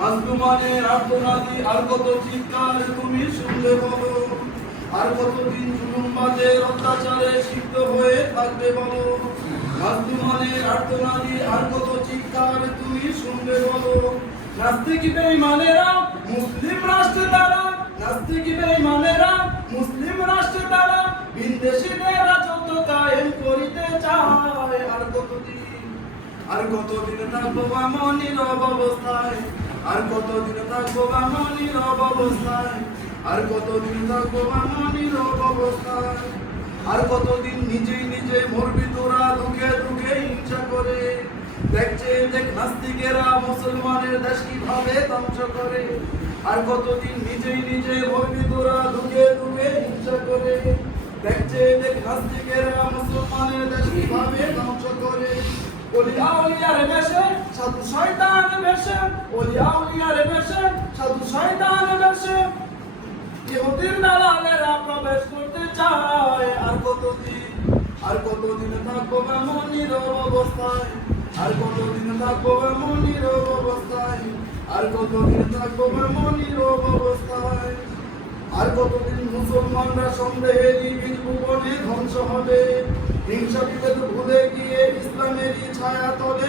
মাজলুমানের আর্তনাদি আর কত চিৎকার তুমি শুনলে বলো? আর কতদিন জুলুমবাজের অত্যাচারে সিদ্ধ হয়ে থাকবে বলো? মাজলুমানের আর্তনাদি আর কত চিৎকার তুমি শুনবে বলো? নাস্তিক বেঈমানেরা মুসলিম রাষ্ট্র দ্বারা, নাস্তিক বেঈমানেরা মুসলিম রাষ্ট্র দ্বারা বিদেশিদের রাজত্ব কায়েম করিতে চায়। আর কতদিন আর কতদিন থাকব আমার নীরব অবস্থায়? আর কতদিন থাকব আমার নীরব অবস্থায়? আর কতদিন থাকব আমার নীরব অবস্থায়? আর কতদিন নিজেই নিজে মরবি তোরা দুঃখে দুঃখে হিংসা করে? দেখছে দেখ নাস্তিকেরা মুসলমানের দেশ কীভাবে ধ্বংস করে? আর কতদিন নিজেই নিজে মরবি তোরা দুঃখে দুঃখে হিংসা করে? দেখছে দেখ নাস্তিকেরা মুসলমানের দেশ কীভাবে ধ্বংস সাধু সাধু প্রবেশ করতে চায়, আর কতদিন আর কতদিন থাকব এমন নীরব অবস্থায়? আর কতদিন থাকব এমন নীরব অবস্থায়? আর কতদিন থাকব এমন নীরব অবস্থায়? আর কতদিন মুসলমানরা সন্দেহে নিবিড় ভুবনে ধ্বংস হবে? হিংসা বিভেদ ভুলে গিয়ে ছায়া তলে আসতে হবে